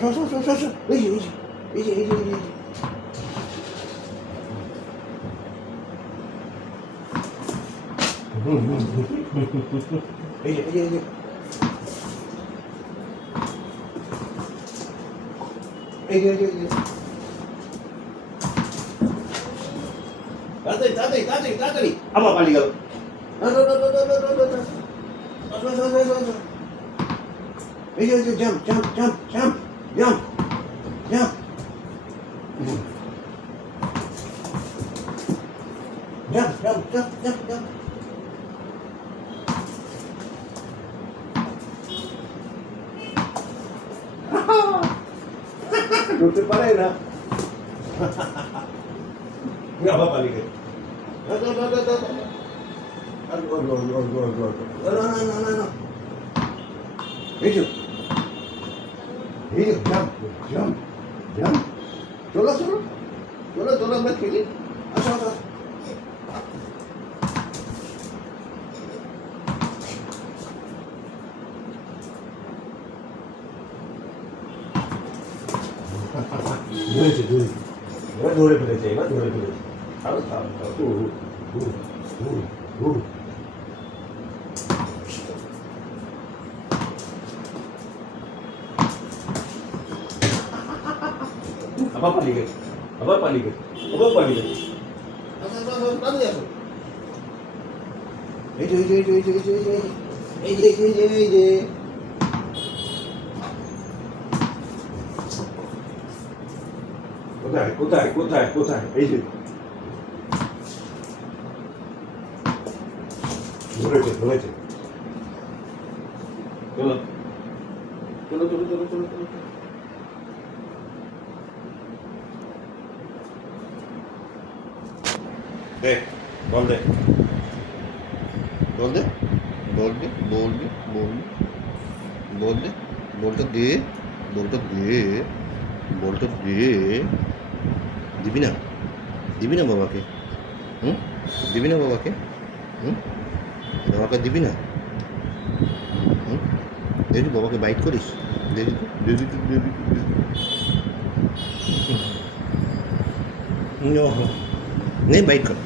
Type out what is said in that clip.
আসো এই যে এই যে এই যে এই যে এই যে এই যে এই যে এই যে এই যে তাড়াতাড়ি তাড়াতাড়ি তাড়াতাড়ি তাড়াতাড়ি আবার পালিয়ে গেল এই যে jump jump jump jump jump jump jump jump jump jump jump ঢুকতে পারে না আবার পালিয়ে গেল এই যে জাম্প জাম্প জাম্প চলো চলো চলো চলো আমরা খেলি আসো আসো ধরেছে ধরেছে এবার ধরে ফেলেছে এবার ধরে ফেলেছে আরো আবার পালিয়ে গেছে আবার পালিয়ে গেছে আবার পালিয়ে গেছে এই যে এই যে এই যে এই যে এই যে এই যে এই যে কোথায় কোথায় কোথায় কোথায় এই যে ধরেছে ধরেছে চলো চলো চলো চলো চলো চলো দে বল দে বল দে বল দে বল দে বল বল দে বলটা দে বলটা দে বলটা দে দিবি না বাবাকে দিবি না বাবাকে বাবাকে দিবি না দেখি বাবাকে বাইট করিস দেখি তো দেখি তো দেখি তো নেই বাইট কর